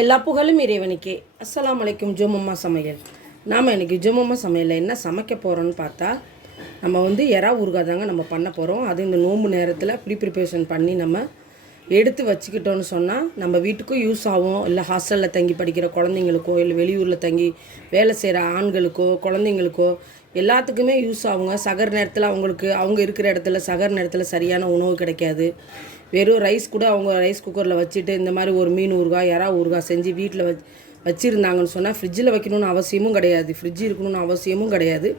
எல்லா புகழும் இறைவனுக்கே. அஸ்லாம் அலைக்கும் ஜோமம்மா சமையல். நாம் இன்றைக்கி ஜோமம்மா சமையலில் என்ன சமைக்க போகிறோன்னு பார்த்தா நம்ம வந்து எறா ஊறுகாய் தாங்க நம்ம பண்ண போகிறோம் அது இந்த நோன்பு நேரத்தில் ப்ரீ ப்ரிப்பரேஷன் பண்ணி நம்ம எடுத்து வச்சுக்கிட்டோன்னு சொன்னால் நம்ம வீட்டுக்கும் யூஸ் ஆகும். இல்லை ஹாஸ்டலில் தங்கி படிக்கிற குழந்தைங்களுக்கோ இல்லை வெளியூரில் தங்கி வேலை செய்கிற ஆண்களுக்கோ குழந்தைங்களுக்கோ எல்லாத்துக்குமே யூஸ் ஆகுங்க. சகர் நேரத்தில் அவங்களுக்கு அவங்க இருக்கிற இடத்துல சகர் நேரத்தில் சரியான உணவு கிடைக்காது. வெறும் ரைஸ் கூட அவங்க ரைஸ் குக்கரில் வச்சுட்டு இந்த மாதிரி ஒரு மீன் ஊறுகாய் இறா ஊறுகாய் செஞ்சு வீட்டில் வச் வச்சுருந்தாங்கன்னு சொன்னால் ஃப்ரிட்ஜில் வைக்கணும்னு அவசியமும் கிடையாது. ஃப்ரிட்ஜ் இருக்கணும்னு அவசியமும் கிடையாது.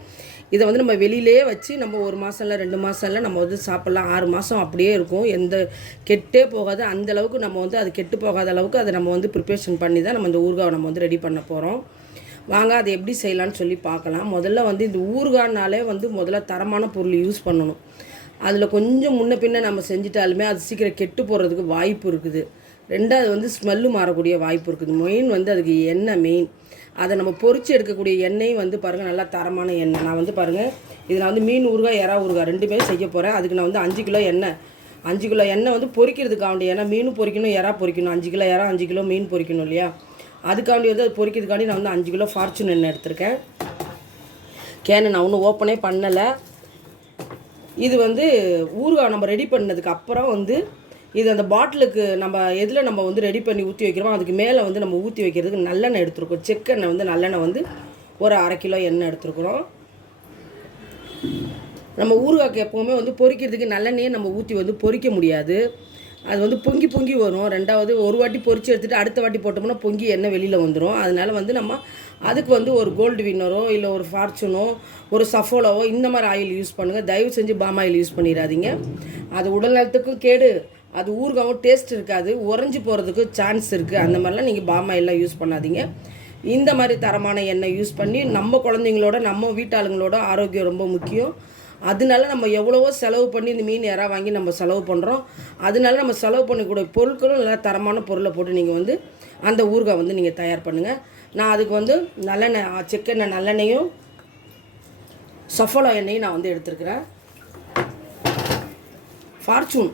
இதை வந்து நம்ம வெளியிலே வச்சு நம்ம ஒரு மாதம் இல்லை ரெண்டு மாதம் இல்லை நம்ம வந்து சாப்பிட்லாம். ஆறு மாதம் அப்படியே இருக்கும். எந்த கெட்டே போகாது. அந்தளவுக்கு நம்ம வந்து அது கெட்டு போகாத அளவுக்கு அதை நம்ம வந்து ப்ரிப்பரேஷன் பண்ணி தான் நம்ம இந்த ஊறுகாவை நம்ம வந்து ரெடி பண்ண போகிறோம் வாங்க அதை எப்படி செய்யலான்னு சொல்லி பார்க்கலாம். முதல்ல வந்து இந்த ஊறுகாய்னாலே வந்து முதல்ல தரமான பொருள் யூஸ் பண்ணணும். அதில் கொஞ்சம் முன்ன பின்ன நம்ம செஞ்சிட்டாலுமே அது சீக்கிரம் கெட்டு போகிறதுக்கு வாய்ப்பு இருக்குது. ரெண்டாவது வந்து ஸ்மெல்லு மாறக்கூடிய வாய்ப்பு இருக்குது. மெயின் வந்து அதுக்கு எண்ணெய் மெயின் அதை நம்ம பொறிச்சு எடுக்கக்கூடிய எண்ணெயும் வந்து பாருங்கள் நல்லா தரமான எண்ணெய். நான் வந்து பாருங்கள் இதில் வந்து மீன் ஊறுகாய் எறா ஊறுகாய் ரெண்டுமே செய்ய போகிறேன் அதுக்கு நான் வந்து அஞ்சு கிலோ எண்ணெய். அஞ்சு கிலோ எண்ணெய் வந்து பொறிக்கிறதுக்காக வேண்டிய ஏன்னா மீனும் பொறிக்கணும் எறா பொறிக்கணும். அஞ்சு கிலோ எறா அஞ்சு கிலோ மீன் பொறிக்கணும் இல்லையா? அதுக்காண்டி வந்து அது பொறிக்கிறதுக்காண்டி நான் வந்து அஞ்சு கிலோ ஃபார்ச்சூன் எண்ணெய் எடுத்திருக்கேன். கேனு நான் ஒன்றும் ஓப்பனே பண்ணலை. இது வந்து ஊறுகாய் நம்ம ரெடி பண்ணதுக்கு அப்புறம் வந்து இது அந்த பாட்டிலுக்கு நம்ம எதில் நம்ம வந்து ரெடி பண்ணி ஊற்றி வைக்கிறோமோ அதுக்கு மேலே வந்து நம்ம ஊற்றி வைக்கிறதுக்கு நல்லெண்ணெய் எடுத்துருக்கோம். செக்கெண்ணெய் வந்து நல்லெண்ணெய் வந்து ஒரு அரை கிலோ எண்ணெய் எடுத்துருக்குறோம். நம்ம ஊறுகாய்க்கு எப்போவுமே வந்து பொறிக்கிறதுக்கு நல்லெண்ணெயை நம்ம ஊற்றி வந்து பொறிக்க முடியாது. அது வந்து பொங்கி பொங்கி வரும். ரெண்டாவது ஒரு வாட்டி பொறிச்சு எடுத்துகிட்டு அடுத்த வாட்டி போட்டோம்னா பொங்கி எண்ணெய் வெளியில் வந்துடும் அதனால வந்து நம்ம அதுக்கு வந்து ஒரு கோல்டு வின்னரோ இல்லை ஒரு ஃபார்ச்சூனோ ஒரு சஃபோலாவோ இந்த மாதிரி ஆயில் யூஸ் பண்ணுங்கள் தயவு செஞ்சு பாம் ஆயில் யூஸ் பண்ணிடாதீங்க. அது உடல் நலத்துக்கும் கேடு. அது ஊறுகாவும் டேஸ்ட் இருக்காது. உறைஞ்சி போகிறதுக்கு சான்ஸ் இருக்குது அந்த மாதிரிலாம் நீங்கள் பாம் ஆயிலெலாம் யூஸ் பண்ணாதீங்க. இந்த மாதிரி தரமான எண்ணெய் யூஸ் பண்ணி நம்ம குழந்தைங்களோட நம்ம வீட்டாளுங்களோட ஆரோக்கியம் ரொம்ப முக்கியம். அதனால நம்ம எவ்வளவோ செலவு பண்ணி இந்த மீன் யாராக வாங்கி நம்ம செலவு பண்ணுறோம் அதனால நம்ம செலவு பண்ணக்கூடிய பொருட்களும் நல்லா தரமான பொருளை போட்டு நீங்கள் வந்து அந்த ஊறுகாய் வந்து நீங்கள் தயார் பண்ணுங்கள் நான் அதுக்கு வந்து நல்லெண்ணெய் செக்கெண்ணெய் நல்லெண்ணெயும் சஃபலோ எண்ணெயும் நான் வந்து எடுத்துருக்கிறேன். ஃபார்ச்சூன்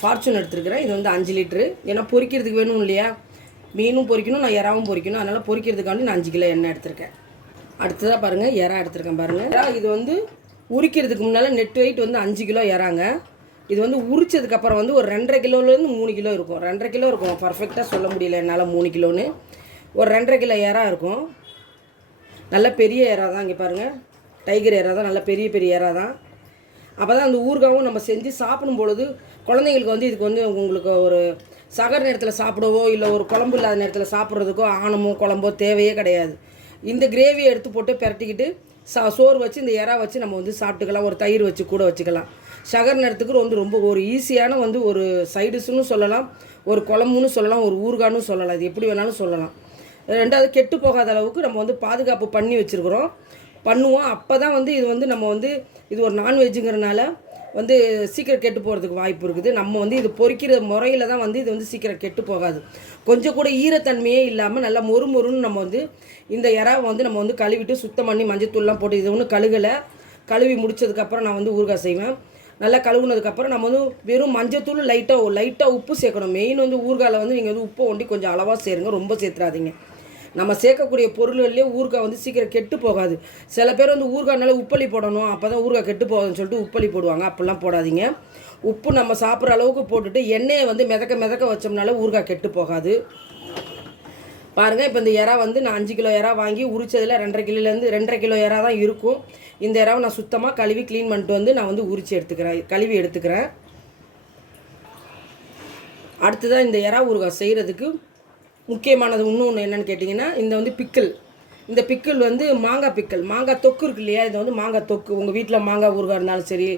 ஃபார்ச்சூன் எடுத்துருக்கிறேன். இது வந்து அஞ்சு லிட்ரு ஏன்னா பொறிக்கிறதுக்கு வேணும் இல்லையா? மீனும் பொறிக்கணும் நான் இறாவும் பொறிக்கணும். அதனால் பொறிக்கிறதுக்காண்டி நான் அஞ்சு கிலோ எண்ணெய் எடுத்திருக்கேன். அடுத்ததாக பாருங்கள் இறா எடுத்திருக்கேன் பாருங்கள் இது வந்து உரிக்கிறதுக்கு முன்னால் நெட் வெயிட் வந்து அஞ்சு கிலோ ஏறாங்க. இது வந்து உரிச்சதுக்கப்புறம் வந்து ஒரு ரெண்டரை கிலோலேருந்து மூணு கிலோ இருக்கும். ரெண்டரை கிலோ இருக்கும். பர்ஃபெக்டாக சொல்ல முடியல என்னால் மூணு கிலோன்னு. ஒரு ரெண்டரை கிலோ எறா இருக்கும். நல்ல பெரிய எறா தான் இங்கே பாருங்கள் டைகர் ஏறா தான் நல்ல பெரிய பெரிய எறா தான் அப்போ தான் அந்த ஊறுகாவும் நம்ம செஞ்சு சாப்பிடும் பொழுது குழந்தைங்களுக்கு வந்து இதுக்கு வந்து உங்களுக்கு ஒரு சகர் நேரத்தில் சாப்பிடவோ இல்லை ஒரு குழம்பு இல்லாத நேரத்தில் சாப்பிட்றதுக்கோ ஆணமோ குழம்போ தேவையே கிடையாது. இந்த கிரேவியை எடுத்து போட்டு பிரட்டிக்கிட்டு சா சோறு வச்சு இந்த இறா வச்சு நம்ம வந்து சாப்பிட்டுக்கலாம். ஒரு தயிர் வச்சு கூட வச்சுக்கலாம். சகர் நேரத்துக்கு வந்து ரொம்ப ஒரு ஈஸியான வந்து ஒரு சைடிஷ்னு சொல்லலாம். ஒரு குழம்புன்னு சொல்லலாம். ஒரு ஊறுகான்னு சொல்லலாம். இது எப்படி வேணாலும் சொல்லலாம். ரெண்டாவது கெட்டு போகாத அளவுக்கு நம்ம வந்து பாதுகாப்பு பண்ணி வச்சுருக்குறோம். பண்ணுவோம். அப்போ தான் வந்து இது வந்து நம்ம வந்து இது ஒரு நான்வெஜ்ஜுங்கிறனால வந்து சீக்கிரம் கெட்டு போகிறதுக்கு வாய்ப்பு இருக்குது. நம்ம வந்து இது பொறிக்கிற முறையில் தான் வந்து இது வந்து சீக்கிரம் கெட்டு போகாது. கொஞ்சம் கூட ஈரத்தன்மையே இல்லாமல் நல்லா மொறு மொறுன்னு நம்ம வந்து இந்த இறாவை வந்து நம்ம வந்து கழுவிட்டு சுத்தம் பண்ணி மஞ்சத்தூள்லாம் போட்டு இது ஒன்றும் கழுகலை. கழுவி முடிச்சதுக்கப்புறம் நான் வந்து ஊறுகாய் செய்வேன். நல்லா கழுவுனதுக்கப்புறம் நம்ம வந்து வெறும் மஞ்சத்தூள் லைட்டாக லைட்டாக உப்பு சேர்க்கணும். மெயின் வந்து ஊறுகாயில் வந்து நீங்கள் வந்து உப்பை ஒண்டி கொஞ்சம் அளவாக சேருங்க. ரொம்ப சேர்த்துறாதீங்க நம்ம சேர்க்கக்கூடிய பொருள்கள்லேயே ஊறுகாய் வந்து சீக்கிரம் கெட்டு போகாது. சில பேர் வந்து ஊறுகாய்னால உப்பளி போடணும் அப்போ தான் ஊறுகாய் கெட்டு போகாதுன்னு சொல்லிட்டு உப்பளி போடுவாங்க. அப்படிலாம் போடாதீங்க. உப்பு நம்ம சாப்பிட்ற அளவுக்கு போட்டுட்டு எண்ணெயை வந்து மிதக்க மிதக்க வச்சோம்னால ஊறுகாய் கெட்டு போகாது. பாருங்கள் இப்போ இந்த இறா வந்து நான் அஞ்சு கிலோ இறா வாங்கி உரிச்சதில் ரெண்டரை கிலோலேருந்து ரெண்டரை கிலோ இறா தான் இருக்கும். இந்த இறாவை நான் சுத்தமாக கழுவி க்ளீன் பண்ணிட்டு வந்து நான் வந்து உரிச்சு எடுத்துக்கிறேன் கழுவி எடுத்துக்கிறேன். அடுத்ததாக இந்த இறா ஊறுகாய் செய்கிறதுக்கு முக்கியமானது இன்னும் ஒன்று என்னென்னு கேட்டிங்கன்னா இந்த வந்து பிக்கிள். இந்த பிக்கிள் வந்து மாங்காய் பிக்கிள். மாங்காய் தொக்கு இருக்கு இல்லையா? இது வந்து மாங்காய் தொக்கு. உங்கள் வீட்டில் மாங்காய் ஊறுகாய் இருந்தாலும் சரி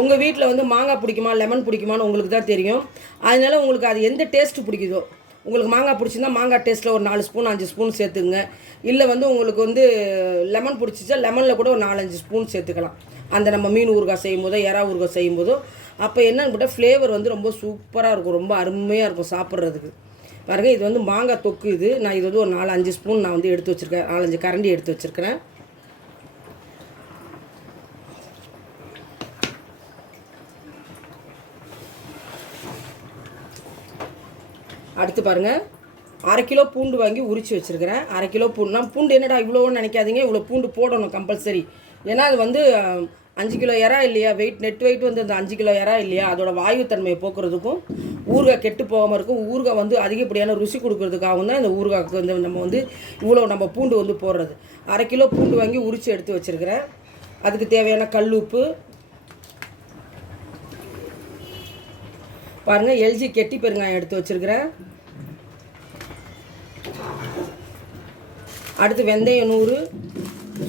உங்கள் வீட்டில் வந்து மாங்காய் பிடிக்குமா லெமன் பிடிக்குமான்னு உங்களுக்கு தான் தெரியும். அதனால உங்களுக்கு அது எந்த டேஸ்ட்டு பிடிக்குதோ உங்களுக்கு மாங்காய் பிடிச்சிருந்தா மாங்காய் டேஸ்ட்டில் ஒரு நாலு ஸ்பூன் அஞ்சு ஸ்பூன் சேர்த்துங்க இல்லை வந்து உங்களுக்கு வந்து லெமன் பிடிச்சிச்சா லெமனில் கூட ஒரு நாலஞ்சு ஸ்பூன் சேர்த்துக்கலாம். அந்த நம்ம மீன் ஊறுகாய் செய்யும் போதோ எறா ஊறுகாய் செய்யும் போதோ. அப்போ என்னன்னு போட்டால் ஃப்ளேவர் வந்து ரொம்ப சூப்பராக இருக்கும். ரொம்ப அருமையாக இருக்கும் சாப்பிட்றதுக்கு. பாருங்க இது வந்து மாங்காய் தொக்கு இது. நான் இது வந்து ஒரு நாலு அஞ்சு ஸ்பூன் நான் வந்து எடுத்து வச்சுருக்கேன். நாலஞ்சு கரண்டி எடுத்து வச்சுருக்கிறேன் அடுத்து பாருங்கள் அரை கிலோ பூண்டு வாங்கி உரித்து வச்சுருக்கிறேன். அரை கிலோ பூண்டுனா பூண்டு என்னடா இவ்வளோன்னு நினைக்காதீங்க. இவ்வளோ பூண்டு போடணும் கம்பல்சரி ஏன்னா அது வந்து அஞ்சு கிலோ இறா இல்லையா? வெயிட் நெட் வெயிட் வந்து அந்த அஞ்சு கிலோ இறா இல்லையா? அதோட வாயுத்தன்மையை போக்குறதுக்கும் ஊறுகாய் கெட்டு போகாமல் இருக்கும். ஊறுகாய் வந்து அதிகப்படியான ருசி கொடுக்கறதுக்காகவும் தான் இந்த ஊறுகாய்க்கு வந்து நம்ம வந்து இவ்வளோ நம்ம பூண்டு வந்து போடுறது. அரை கிலோ பூண்டு வாங்கி உரித்து எடுத்து வச்சுருக்கிறேன். அதுக்கு தேவையான கல் உப்பு. பாருங்கள் எல்ஜி கெட்டி பெருங்காயம் எடுத்து வச்சுருக்கிறேன். அடுத்து வெந்தயம் நூறு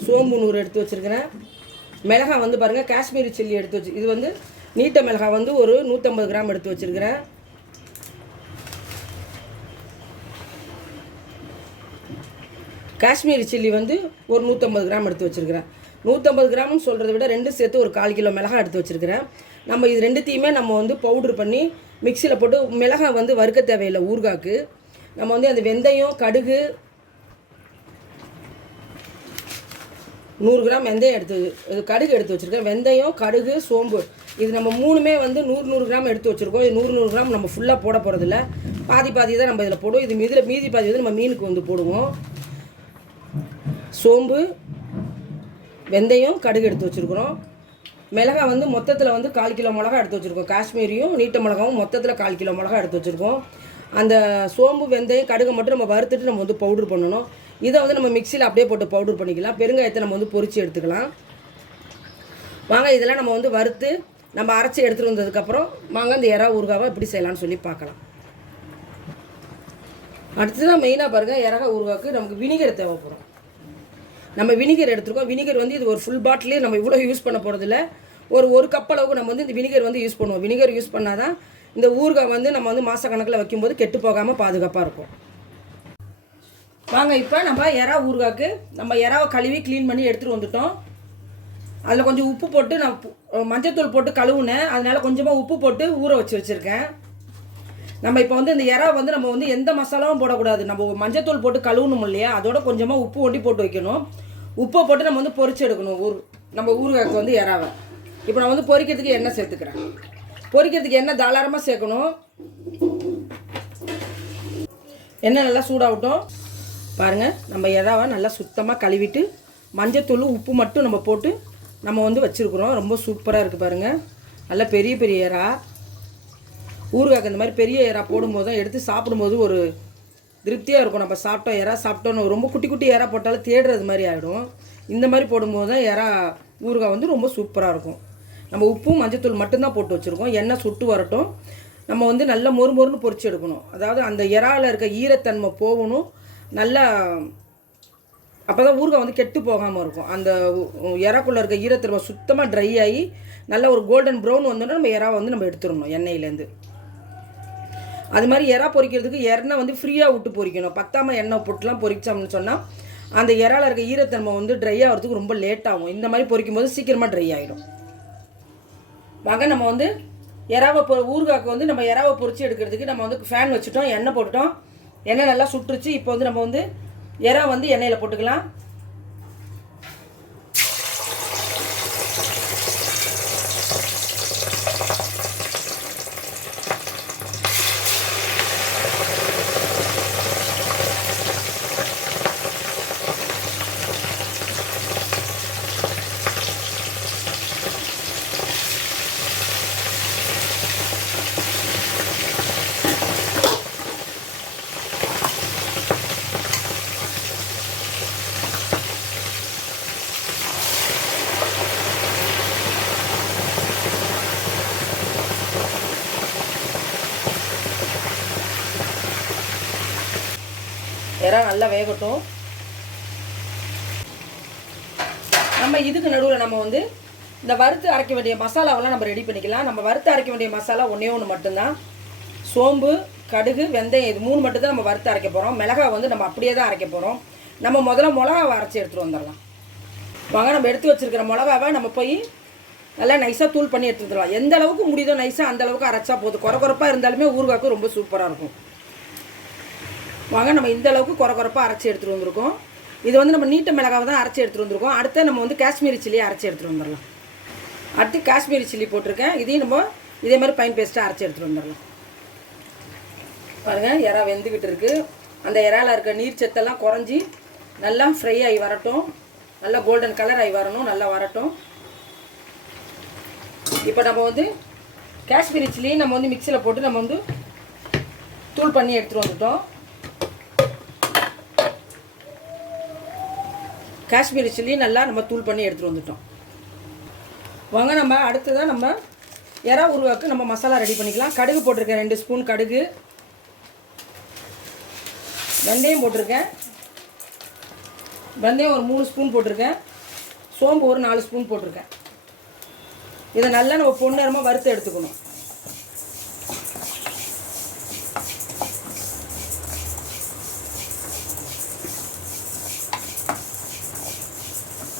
சோம்பு நூறு எடுத்து வச்சுருக்கிறேன். மிளகாய் வந்து பாருங்கள் காஷ்மீரி சில்லி எடுத்து வச்சு இது வந்து நீட்ட மிளகாய் வந்து ஒரு நூற்றம்பது கிராம் எடுத்து வச்சுருக்கிறேன் காஷ்மீரி சில்லி வந்து ஒரு நூற்றம்பது கிராம் எடுத்து வச்சுருக்கிறேன் நூற்றம்பது கிராம்னு சொல்கிறத விட ரெண்டும் சேர்த்து ஒரு கால் கிலோ மிளகாய் எடுத்து வச்சுருக்கிறேன் நம்ம இது ரெண்டுத்தையுமே நம்ம வந்து பவுட்ரு பண்ணி மிக்சியில் போட்டு மிளகாய் வந்து வறுக்க தேவையில்லை ஊறுகாக்கு நம்ம வந்து அந்த வெந்தயம் கடுகு நூறு கிராம் வெந்தயம் எடுத்து இது கடுகு எடுத்து வச்சுருக்கேன். வெந்தயம் கடுகு சோம்பு. இது நம்ம மூணுமே வந்து நூறு நூறு கிராம் எடுத்து வச்சுருக்கோம். இது நூறு நூறு கிராம் நம்ம ஃபுல்லாக போட போகிறதில்ல பாதி பாதி தான் நம்ம இதில் போடுவோம். இது இதில் மீதி பாதி வந்து நம்ம மீனுக்கு வந்து போடுவோம். சோம்பு வெந்தயம் கடுகு எடுத்து வச்சுருக்குறோம். மிளகாய் வந்து மொத்தத்தில் வந்து கால் கிலோ மிளகா எடுத்து வச்சுருக்கோம். காஷ்மீரியும் நீட்ட மிளகாவும் மொத்தத்தில் கால் கிலோ மிளகா எடுத்து வச்சுருக்கோம். அந்த சோம்பு வெந்தயம் கடுகை மட்டும் நம்ம வறுத்துட்டு நம்ம வந்து பவுடர் பண்ணணும். இதை வந்து நம்ம மிக்சியில் அப்படியே போட்டு பவுடர் பண்ணிக்கலாம். பெருங்காயத்தை நம்ம வந்து பொறிச்சு எடுத்துக்கலாம். வாங்க இதெல்லாம் நம்ம வந்து வறுத்து நம்ம அரைச்சி எடுத்துகிட்டு வந்ததுக்கப்புறம் வாங்க இந்த இறா ஊறுகாவை இப்படி செய்யலாம்னு சொல்லி பார்க்கலாம். அடுத்ததான் மெயினாக பாருங்கள் இறகா ஊறுகாவுக்கு நமக்கு வினிகர் தேவைப்படும். நம்ம வினிகர் எடுத்துருக்கோம். வினிகர் வந்து இது ஒரு ஃபுல் பாட்டிலே நம்ம இவ்வளோ யூஸ் பண்ண போகிறதில்ல ஒரு ஒரு கப் அளவுக்கு நம்ம வந்து இந்த வினிகர் வந்து யூஸ் பண்ணுவோம். வினிகர் யூஸ் பண்ணால் தான் இந்த ஊறுகாய் வந்து நம்ம வந்து மாதக்கணக்கில் வைக்கும்போது கெட்டு போகாமல் பாதுகாப்பாக இருக்கும். வாங்க இப்போ நம்ம எறா ஊறுகாய்க்கு நம்ம எறாவை கழுவி க்ளீன் பண்ணி எடுத்துகிட்டு வந்துட்டோம். அதில் கொஞ்சம் உப்பு போட்டு நான் மஞ்சத்தூள் போட்டு கழுவுனேன். அதனால் கொஞ்சமாக உப்பு போட்டு ஊற வச்சு வச்சுருக்கேன். நம்ம இப்போ வந்து இந்த எறா வந்து நம்ம வந்து எந்த மசாலாவும் போடக்கூடாது. நம்ம மஞ்சத்தூள் போட்டு கழுவணும் இல்லையா? அதோட கொஞ்சமாக உப்பு ஒட்டி போட்டு வைக்கணும். உப்பை போட்டு நம்ம வந்து பொறிச்சு எடுக்கணும் ஊர் நம்ம ஊறுகாய்க்கு வந்து எறாவை. இப்போ நான் வந்து பொறிக்கிறதுக்கு எண்ணெய் சேர்த்துக்கிறேன். பொறிக்கிறதுக்கு எண்ணெய் தாராளமாக சேர்க்கணும். எண்ணெய் நல்லா சூடாகட்டும். பாருங்கள் நம்ம இறாவை நல்லா சுத்தமாக கழுவிட்டு மஞ்சத்தூள் உப்பு மட்டும் நம்ம போட்டு நம்ம வந்து வச்சுருக்குறோம். ரொம்ப சூப்பராக இருக்குது பாருங்கள் நல்லா பெரிய பெரிய இறா ஊறுகாய்க்கு இந்த மாதிரி பெரிய இறா போடும்போது தான் எடுத்து சாப்பிடும்போது ஒரு திருப்தியாக இருக்கும். நம்ம சாப்பிட்டோம் இறா சாப்பிட்டோன்னு ரொம்ப குட்டி குட்டி இறா போட்டாலும் தேடுறது மாதிரி ஆகிடும் இந்த மாதிரி போடும்போது தான் இறா ஊறுகாய் வந்து ரொம்ப சூப்பராக இருக்கும். நம்ம உப்பும் மஞ்சத்தூள் மட்டும்தான் போட்டு வச்சுருக்கோம். எண்ணெய் சுட்டு வரட்டும். நம்ம வந்து நல்லா மொறு மொறுன்னு பொறிச்சு எடுக்கணும். அதாவது அந்த இறால இருக்க ஈரத்தன்மை போகணும். நல்லா அப்போ தான் ஊறுகாய் வந்து கெட்டு போகாமல் இருக்கும். அந்த இறாக்குள்ளே இருக்க ஈரத்தன்மை சுத்தமாக ட்ரை ஆகி நல்ல ஒரு கோல்டன் ப்ரௌன் வந்தோடனே நம்ம இறாவை வந்து நம்ம எடுத்துடணும் எண்ணெயிலேருந்து. அது மாதிரி எறா பொரிக்கிறதுக்கு எண்ணெய் வந்து ஃப்ரீயாக விட்டு பொறிக்கணும். பத்தாமல் எண்ணெய் போட்டுலாம் பொறிச்சோம்னு சொன்னால் அந்த இறால இருக்க ஈரத்தன்மை வந்து ட்ரை ஆகிறதுக்கு ரொம்ப லேட் ஆகும். இந்த மாதிரி பொரிக்கும் போது சீக்கிரமாக ட்ரை ஆகிடும் வாங்க நம்ம வந்து எறாவை பொ ஊறுகாய்க்கு வந்து நம்ம எறாவை பொறிச்சு எடுக்கிறதுக்கு நம்ம வந்து ஃபேன் வச்சுட்டோம் எண்ணெய் போட்டுட்டோம். எண்ணெய் நல்லா சுட்டுருச்சு. இப்போ வந்து நம்ம வந்து எறா வந்து எண்ணெயில் போட்டுக்கலாம் எறா நல்லா வேகட்டும். நம்ம இதுக்கு நடுவில் நம்ம வந்து இந்த வறுத்து அரைக்க வேண்டிய மசாலாவெல்லாம் நம்ம ரெடி பண்ணிக்கலாம். நம்ம வறுத்து அரைக்க வேண்டிய மசாலா ஒன்றே ஒன்று மட்டும்தான். சோம்பு கடுகு வெந்தயம் இது மூணு மட்டும்தான் நம்ம வறுத்து அரைக்க போகிறோம் மிளகாய் வந்து நம்ம அப்படியே தான் அரைக்க போகிறோம் நம்ம முதல்ல மிளகாவை அரைச்சி எடுத்துகிட்டு வந்துடலாம். வாங்க நம்ம எடுத்து வச்சிருக்கிற மிளகாவை நம்ம போய் நல்லா நைஸாக தூள் பண்ணி எடுத்துட்டு எந்த அளவுக்கு முடியுதோ நைஸாக அந்த அளவுக்கு அரைச்சா போதும். குறை குறைப்பாக இருந்தாலுமே ஊறுகாய்க்கு ரொம்ப சூப்பராக இருக்கும். வாங்க நம்ம இந்த அளவுக்கு குறை குறைப்பாக அரைச்சி எடுத்துகிட்டு வந்திருக்கோம். இது வந்து நம்ம நீட்ட மிளகாவை தான் அரைச்சி எடுத்துகிட்டு வந்திருக்கோம். அடுத்து நம்ம வந்து காஷ்மீரி சில்லியை அரைச்சி எடுத்துகிட்டு வந்துடலாம். அடுத்து காஷ்மீரி சில்லி போட்டிருக்கேன். இதையும் நம்ம இதே மாதிரி பைன் பேஸ்ட்டாக அரைச்சி எடுத்துகிட்டு வந்துடலாம். பாருங்கள் இறா வெந்துக்கிட்டு இருக்குது அந்த இறால இருக்க நீர் சத்தெல்லாம் குறைஞ்சி நல்லா ஃப்ரை ஆகி வரட்டும். நல்லா கோல்டன் கலர் ஆகி வரணும் நல்லா வரட்டும். இப்போ நம்ம வந்து காஷ்மீரி சில்லியும் நம்ம வந்து மிக்சியில் போட்டு நம்ம வந்து தூள் பண்ணி எடுத்துகிட்டு வந்துட்டோம். காஷ்மீரி சில்லி நல்லா நம்ம தூள் பண்ணி எடுத்துகிட்டு வந்துட்டோம். வாங்க நம்ம அடுத்ததாக நம்ம எறா உருவாக்கு நம்ம மசாலா ரெடி பண்ணிக்கலாம். கடுகு போட்டிருக்கேன் ரெண்டு ஸ்பூன் கடுகு. வெந்தயம் போட்டிருக்கேன். வெந்தயம் ஒரு மூணு ஸ்பூன் போட்டிருக்கேன். சோம்பு ஒரு நாலு ஸ்பூன் போட்டிருக்கேன். இதை நல்லா நம்ம பொன்னரமாக வறுத்து எடுத்துக்கணும்.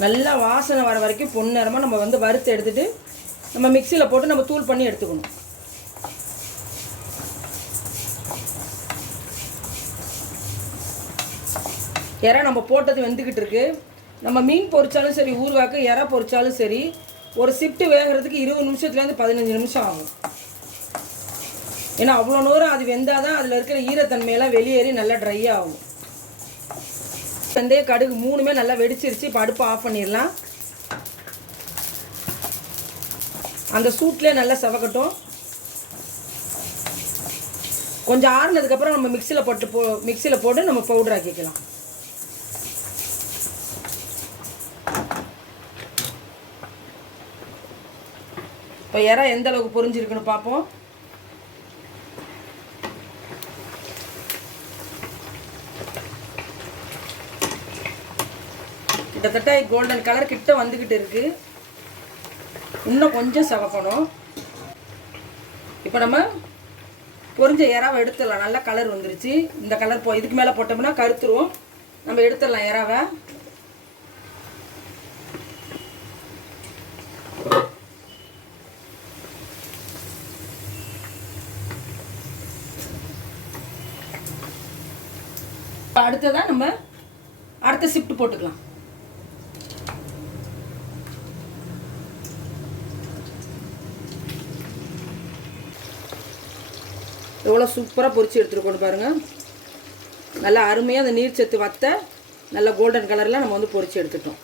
நல்லா வாசனை வர வரைக்கும் பொன்னரமாக நம்ம வந்து வறுத்து எடுத்துகிட்டு நம்ம மிக்சியில் போட்டு நம்ம தூள் பண்ணி எடுத்துக்கணும். இறை நம்ம போட்டது வெந்துக்கிட்டு இருக்கு. நம்ம மீன் பொறிச்சாலும் சரி ஊறுகாக்கு இறை பொரிச்சாலும் சரி ஒரு ஷிஃப்ட்டு வேகிறதுக்கு இருபது நிமிஷத்துலேருந்து பதினஞ்சு நிமிஷம் ஆகும். ஏன்னா அவ்வளோ நேரம் அது வெந்தால் தான் அதில் இருக்கிற ஈரத்தன்மையெல்லாம் வெளியேறி நல்லா ட்ரை ஆகும். வெந்தய கடுகு மூணுமே நல்லா வெடிச்சிருச்சு. இப்போ அடுப்பை ஆஃப் பண்ணிடலாம். அந்த சூட்லேயே நல்லா செவக்கட்டும். கொஞ்சம் ஆறுனதுக்கப்புறம் நம்ம மிக்சியில் போட்டு போ மிக்சியில் போட்டு நம்ம பவுடர் ஆக்கிக்கலாம். இப்போ இறா எந்த அளவுக்கு பொரிஞ்சிருக்குன்னு பார்ப்போம். கிட்டத்தட்ட கோல்டன் கலர் கிட்ட வந்துக்கிட்டு இருக்கு. இன்னும் கொஞ்சம் செவக்கணும். இப்போ நம்ம பொறிஞ்ச இறாவை எடுத்துடலாம். நல்லா கலர் வந்துருச்சு. இந்த கலர் போ இதுக்கு மேலே போட்டோம்னா கருத்துருவோம். நம்ம எடுத்துடலாம் இறாவை. இப்போ அடுத்ததாக நம்ம அடுத்த ஷிஃப்ட் போட்டுக்கலாம். எவ்வளோ சூப்பராக பொரிச்சு எடுத்துருக்கோன்னு பாருங்கள் நல்லா அருமையாக அந்த நீர் சத்து வத்த நல்லா கோல்டன் கலரில் நம்ம வந்து பொறிச்சு எடுத்துட்டோம்.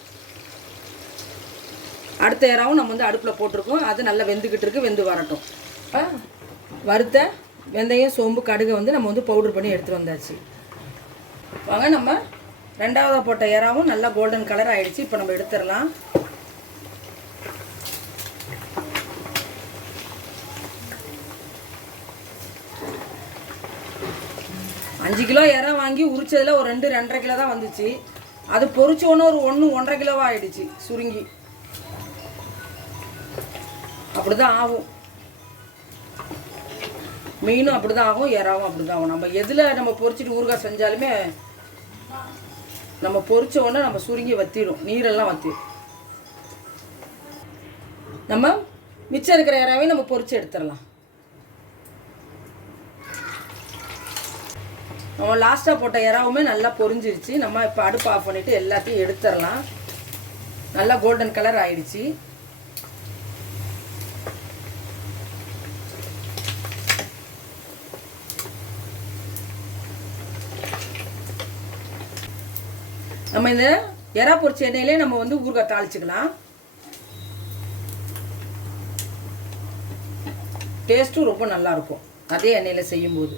அடுத்த இறாவும் நம்ம வந்து அடுப்பில் போட்டிருக்கோம். அது நல்லா வெந்துக்கிட்டு இருக்கு வெந்து வரட்டும். வறுத்த வெந்தயம் சோம்பு கடுகை வந்து நம்ம வந்து பவுடர் பண்ணி எடுத்துகிட்டு வந்தாச்சு. வாங்க நம்ம ரெண்டாவதாக போட்ட இறாவும் நல்லா கோல்டன் கலர் ஆகிடுச்சு இப்போ நம்ம எடுத்துடலாம். அஞ்சு கிலோ இறை வாங்கி உரிச்சதில் ஒரு ரெண்டு ரெண்டரை கிலோ தான் வந்துச்சு. அது பொறிச்சோன்னு ஒரு ஒன்று ஒன்றரை கிலோவாக ஆயிடுச்சு சுருங்கி. அப்படி தான் ஆகும். மீனும் அப்படி தான் ஆகும் இறாவும் அப்படிதான் ஆகும். நம்ம எதில் நம்ம பொறிச்சிட்டு ஊறுகாய் செஞ்சாலுமே நம்ம பொறிச்ச உடனே நம்ம சுருங்கி வத்திடும் நீரெல்லாம் வத்திடும். நம்ம மிச்சம் இருக்கிற இறாவையும் நம்ம பொறிச்சு எடுத்துடலாம். நம்ம லாஸ்ட்டாக போட்ட இறாவுமே நல்லா பொரிஞ்சிருச்சு. நம்ம இப்போ அடுப்பு ஆஃப் பண்ணிவிட்டு எல்லாத்தையும் எடுத்துடலாம். நல்லா கோல்டன் கலர் ஆயிடுச்சு. நம்ம இந்த எறா பொரிச்ச எண்ணெயிலே நம்ம வந்து ஊறுகாய் தாளிச்சுக்கலாம். டேஸ்ட்டும் ரொம்ப நல்லா இருக்கும். அதே எண்ணெயில் செய்யும்போது.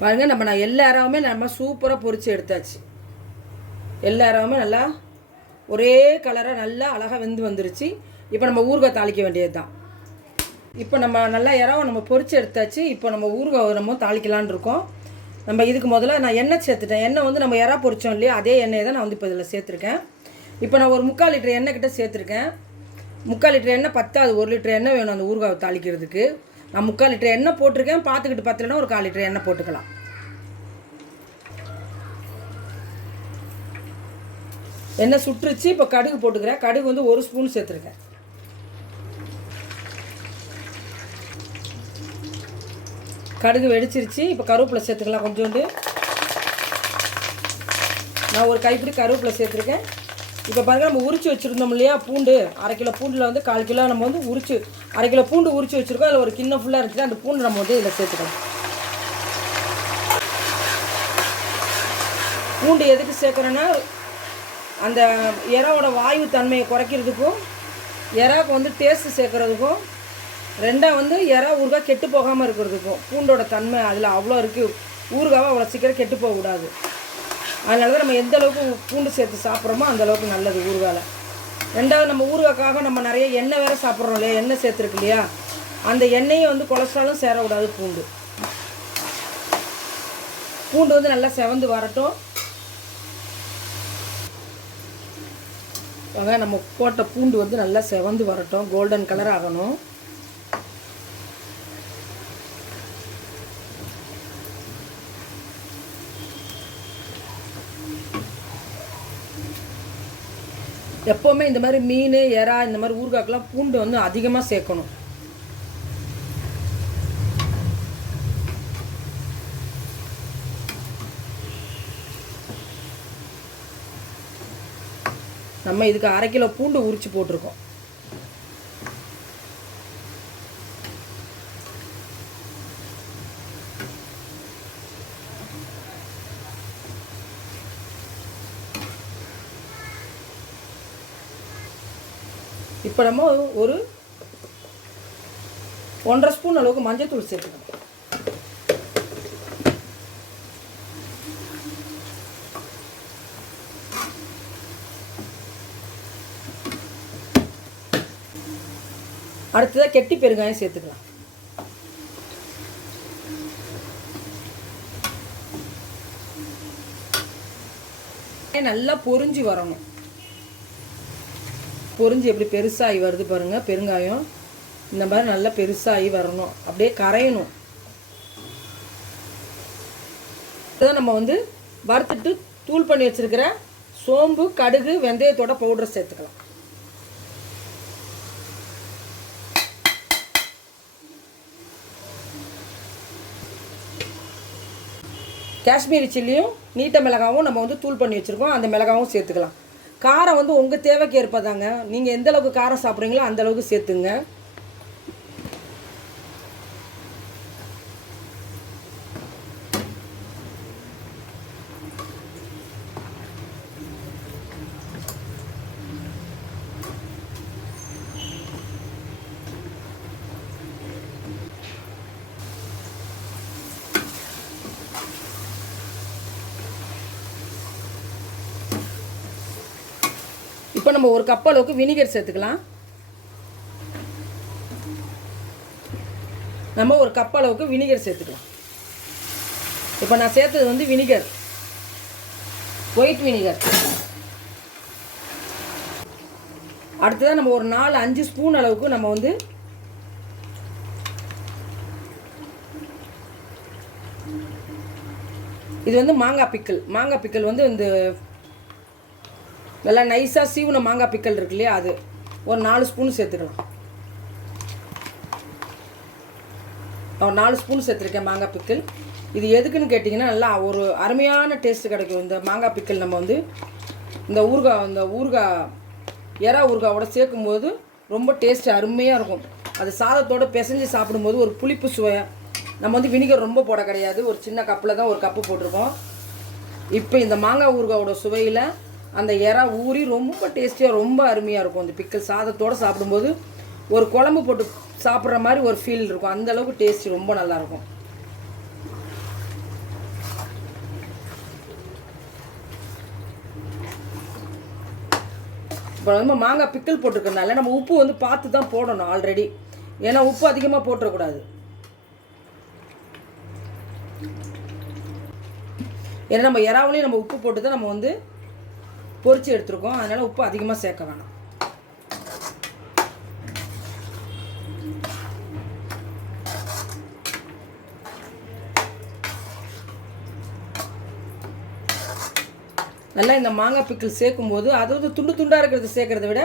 பாருங்கள் நம்ம நான் எல்லா இறாவுமே நம்ம சூப்பராக பொறிச்சு எடுத்தாச்சு. எல்லா இறாவுமே நல்லா ஒரே கலராக நல்லா அழகாக வெந்து வந்துருச்சு. இப்போ நம்ம ஊறுகாய் தாளிக்க வேண்டியது தான் இப்போ நம்ம நல்லா இறாவை நம்ம பொறிச்சு எடுத்தாச்சு. இப்போ நம்ம ஊறுகாய் நம்ம தாளிக்கலான்னு இருக்கோம். நம்ம இதுக்கு முதல்ல நான் எண்ணெய் சேர்த்துட்டேன். எண்ணெய் வந்து நம்ம இறா பொரிச்சோம் இல்லையா அதே எண்ணெயை தான் நான் வந்து இப்போ இதில் சேர்த்துருக்கேன். இப்போ நான் ஒரு முக்கால் லிட்டர் எண்ணெய் கிட்ட சேர்த்துருக்கேன். முக்கால் லிட்டர் எண்ணெய் பத்தாது ஒரு லிட்டர் எண்ணெய் வேணும் அந்த ஊறுகாய் தாளிக்கிறதுக்கு. நான் முக்கால் லிட்டர் எண்ணெய் போட்டிருக்கேன் பார்த்துக்கிட்டு பார்த்துலன்னா ஒரு கால் லிட்டர் எண்ணெய் போட்டுக்கலாம். எண்ணெய் சுட்டுருச்சு இப்போ கடுகு போட்டுக்கிறேன். கடுகு வந்து ஒரு ஸ்பூன் சேர்த்துருக்கேன். கடுகு வெடிச்சிருச்சு இப்போ கருவேப்பிலை சேர்த்துக்கலாம் கொஞ்சோண்டு. நான் ஒரு கைப்பிடி கருவேப்பிலை சேர்த்துருக்கேன். இப்போ பாருங்கள் நம்ம உரிச்சு வச்சுருந்தோம் இல்லையா பூண்டு. அரை கிலோ பூண்டில் வந்து கால் கிலோ நம்ம வந்து உரிச்சு அரை கிலோ பூண்டு உரிச்சு வச்சுருக்கோம். அதில் ஒரு கிண்ணம் ஃபுல்லாக இருந்துச்சுன்னா அந்த பூண்டு நம்ம வந்து இதில் சேர்த்துக்கலாம். பூண்டு எதுக்கு சேர்க்குறோன்னா அந்த இறாவோட வாயு தன்மையை குறைக்கிறதுக்கும் இறாவுக்கு வந்து டேஸ்ட்டு சேர்க்குறதுக்கும் ரெண்டாக வந்து இறா ஊறுகா கெட்டு போகாமல் இருக்கிறதுக்கும் பூண்டோட தன்மை அதில் அவ்வளோ இருக்குது ஊறுகாவை அவ்வளோ சீக்கிரம் கெட்டு போகக்கூடாது. அதனால தான் நம்ம எந்த அளவுக்கு பூண்டு சேர்த்து சாப்பிட்றோமோ அந்தளவுக்கு நல்லது ஊறுகாயில். ரெண்டாவது நம்ம ஊறுகாய்க்காக நம்ம நிறைய எண்ணெய் வேறு சாப்பிட்றோம் இல்லையா? எண்ணெய் சேர்த்துருக்கு இல்லையா? அந்த எண்ணெயை வந்து கொலஸ்ட்ராலும் சேரக்கூடாது பூண்டு. பூண்டு வந்து நல்லா செவந்து வரட்டும். நம்ம போட்ட பூண்டு வந்து நல்லா செவந்து வரட்டும். கோல்டன் கலர் ஆகணும். எப்போவுமே இந்த மாதிரி மீன் எறா இந்த மாதிரி ஊறுகாக்கெல்லாம் பூண்டு வந்து அதிகமாக சேர்க்கணும். நம்ம இதுக்கு அரை கிலோ பூண்டு உரிச்சு போட்டிருக்கோம். இப்போ நம்ம ஒரு ஒன்றரை ஸ்பூன் அளவுக்கு மஞ்சத்தூள் சேர்த்துக்கணும். அடுத்ததாக கெட்டி பெருங்காயம் சேர்த்துக்கலாம். நல்லா பொரிஞ்சு வரணும். பொறிஞ்சு எப்படி பெருசாகி வருது பாருங்கள் பெருங்காயம். இந்த மாதிரி நல்லா பெருசாகி வரணும். அப்படியே கரையணும். இதை நம்ம வந்து வறுத்துட்டு தூள் பண்ணி வச்சுருக்கிற சோம்பு கடுகு வெந்தயத்தோட பவுடர் சேர்த்துக்கலாம். காஷ்மீரி சில்லியும் நீட்ட மிளகாவும் நம்ம வந்து தூள் பண்ணி வச்சுருக்கோம். அந்த மிளகாவும் சேர்த்துக்கலாம். காரம் வந்து உங்கள் தேவைக்கு ஏற்பதாங்க நீங்கள் எந்த அளவுக்கு காரம் சாப்பிட்றீங்களோ அந்த அளவுக்கு சேர்த்துங்க. இப்போ நம்ம ஒரு கப் அளவுக்கு வினிகர் சேர்த்துக்கலாம். நம்ம ஒரு கப் அளவுக்கு வினிகர் சேர்த்துக்கலாம். இப்போ நான் சேர்த்தது வந்து வினிகர் ஒயிட் வினிகர் அடுத்ததாக நம்ம ஒரு நாலு அஞ்சு ஸ்பூன் அளவுக்கு நம்ம வந்து இது வந்து மாங்காய் பிக்கல் மாங்காய் பிக்கல் வந்து இந்த நல்லா நைஸாக சீவுன மாங்காய் பிக்கல் இருக்கு இல்லையா அது. ஒரு நாலு ஸ்பூன் சேர்த்துக்கலாம் ஒரு நாலு ஸ்பூன் சேர்த்துருக்கேன் மாங்காய் பிக்கல் இது எதுக்குன்னு கேட்டிங்கன்னா நல்லா ஒரு அருமையான டேஸ்ட் கிடைக்கும். இந்த மாங்காய் பிக்கல் நம்ம வந்து இந்த ஊறுகாய் இந்த ஊறுகாய் எறா ஊறுகாவோட சேர்க்கும்போது ரொம்ப டேஸ்ட் அருமையாக இருக்கும். அது சாதத்தோடு பிசைஞ்சு சாப்பிடும்போது ஒரு புளிப்பு சுவை. நம்ம வந்து வினிகர் ரொம்ப போட கிடையாது. ஒரு சின்ன கப்பில் தான் ஒரு கப்பு போட்டிருக்கோம். இப்போ இந்த மாங்காய் ஊறுகாவோட சுவையில் அந்த இறா ஊறி ரொம்ப டேஸ்டியாக ரொம்ப அருமையாக இருக்கும். அந்த பிக்கல் சாதத்தோடு சாப்பிடும்போது ஒரு குழம்பு போட்டு சாப்பிட்ற மாதிரி ஒரு ஃபீல் இருக்கும். அந்த அளவுக்கு டேஸ்ட் ரொம்ப நல்லாயிருக்கும் இப்போ நம்ம மாங்காய் பிக்கல் போட்டிருக்கறனால நம்ம உப்பு வந்து பார்த்து தான் போடணும் ஆல்ரெடி ஏன்னா உப்பு அதிகமாக போட்டுறக்கூடாது. ஏன்னா நம்ம இறாவிலையும் நம்ம உப்பு போட்டு தான் நம்ம வந்து பொறிச்சு எடுத்துருக்கோம். அதனால் உப்பு அதிகமாக சேர்க்க வேணாம். நல்லா இந்த மாங்காய் பிக்கிள் சேர்க்கும்போது அது வந்து துண்டு துண்டாக இருக்கிறது சேர்க்குறத விட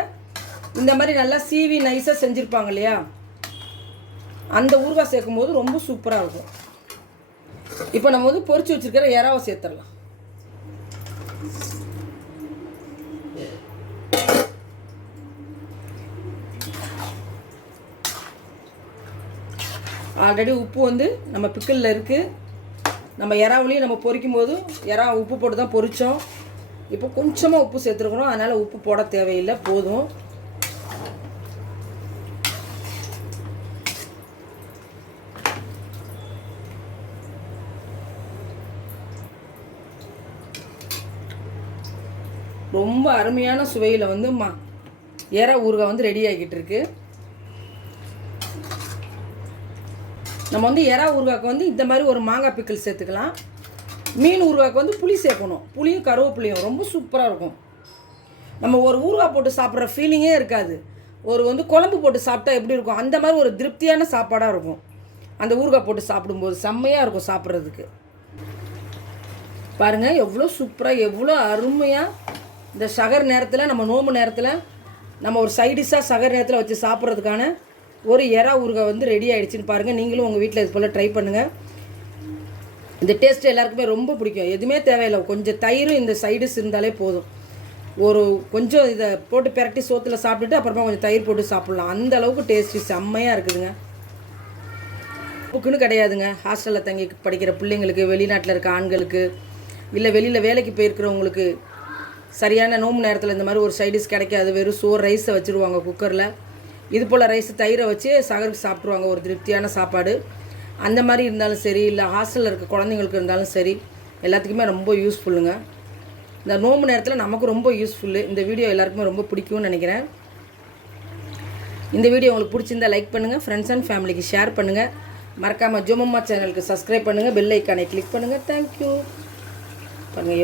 இந்த மாதிரி நல்லா சீவி நைஸாக செஞ்சுருப்பாங்க இல்லையா? அந்த ஊறுகாய் சேர்க்கும்போது ரொம்ப சூப்பராக இருக்கும். இப்போ நம்ம வந்து பொறிச்சு வச்சுருக்கிற இறாவை சேர்த்துடலாம். ஆல்ரெடி உப்பு வந்து நம்ம பிக்கலில் இருக்குது நம்ம இறாவுலையும் நம்ம பொரிக்கும் போது இறா உப்பு போட்டு தான் பொரித்தோம் இப்போ கொஞ்சமாக உப்பு சேர்த்துருக்குறோம் அதனால் உப்பு போட தேவையில்லை. போதும். ரொம்ப அருமையான சுவையில் வந்து மா இற ஊறுகாய் வந்து ரெடி ஆகிட்டு இருக்குது நம்ம வந்து எறா ஊறுகாய்க்கு வந்து இந்த மாதிரி ஒரு மாங்காய் பிக்கல் சேர்த்துக்கலாம். மீன் ஊறுகாய்க்கு வந்து புளி சேர்க்கணும். புளியும் கருவேப்பிலையும் ரொம்ப சூப்பராக இருக்கும். நம்ம ஒரு ஊறுகாய் போட்டு சாப்பிட்ற ஃபீலிங்கே இருக்காது. ஒரு வந்து குழம்பு போட்டு சாப்பிட்டா எப்படி இருக்கும்? அந்த மாதிரி ஒரு திருப்தியான சாப்பாடாக இருக்கும். அந்த ஊறுகாய் போட்டு சாப்பிடும்போது செம்மையாக இருக்கும் சாப்பிட்றதுக்கு. பாருங்கள் எவ்வளோ சூப்பராக எவ்வளோ அருமையாக இந்த சகர் நேரத்தில் நம்ம நோம்பு நேரத்தில் நம்ம ஒரு சைடிஷாக சகர் நேரத்தில் வச்சு சாப்பிட்றதுக்கான ஒரு எறா ஊறுகாய் வந்து ரெடி ஆகிடுச்சின்னு பாருங்கள் நீங்களும் உங்கள் வீட்டில் இது போல் ட்ரை பண்ணுங்கள் இந்த டேஸ்ட் எல்லாருக்குமே ரொம்ப பிடிக்கும். எதுவுமே தேவையில்லை. கொஞ்சம் தயிரும் இந்த சைடிஸ் இருந்தாலே போதும். ஒரு கொஞ்சம் இதை போட்டு பிரட்டி சோத்தில் சாப்பிட்டுட்டு அப்புறமா கொஞ்சம் தயிர் போட்டு சாப்பிட்லாம். அந்த அளவுக்கு டேஸ்ட்டு செம்மையாக இருக்குதுங்க. புக்குன்னு கிடையாதுங்க. ஹாஸ்டலில் தங்கி படிக்கிற பிள்ளைங்களுக்கு வெளிநாட்டில் இருக்க ஆண்களுக்கு இல்லை வெளியில் வேலைக்கு போயிருக்கிறவங்களுக்கு சரியான நோம்பு நேரத்தில் இந்த மாதிரி ஒரு சைடிஷ் கிடைக்காது. வெறும் சோறு ரைஸை வச்சுருவாங்க குக்கரில் இது போல் ரைஸ் தயிரை வச்சு சகருக்கு சாப்பிட்ருவாங்க ஒரு திருப்தியான சாப்பாடு. அந்த மாதிரி இருந்தாலும் சரி இல்லை ஹாஸ்டலில் இருக்க குழந்தைங்களுக்கு இருந்தாலும் சரி எல்லாத்துக்குமே ரொம்ப யூஸ்ஃபுல்லுங்க இந்த நோம்பு நேரத்தில் நமக்கு ரொம்ப யூஸ்ஃபுல்லு இந்த வீடியோ எல்லாருக்குமே ரொம்ப பிடிக்கும்னு நினைக்கிறேன். இந்த வீடியோ உங்களுக்கு பிடிச்சிருந்தா லைக் பண்ணுங்கள் ஃப்ரெண்ட்ஸ் அண்ட் ஃபேமிலிக்கு ஷேர் பண்ணுங்கள் மறக்காமல் ஜோமம்மா சேனலுக்கு சப்ஸ்கிரைப் பண்ணுங்கள் பெல் ஐக்கானை கிளிக் பண்ணுங்கள் தேங்க்யூ பாருங்கள்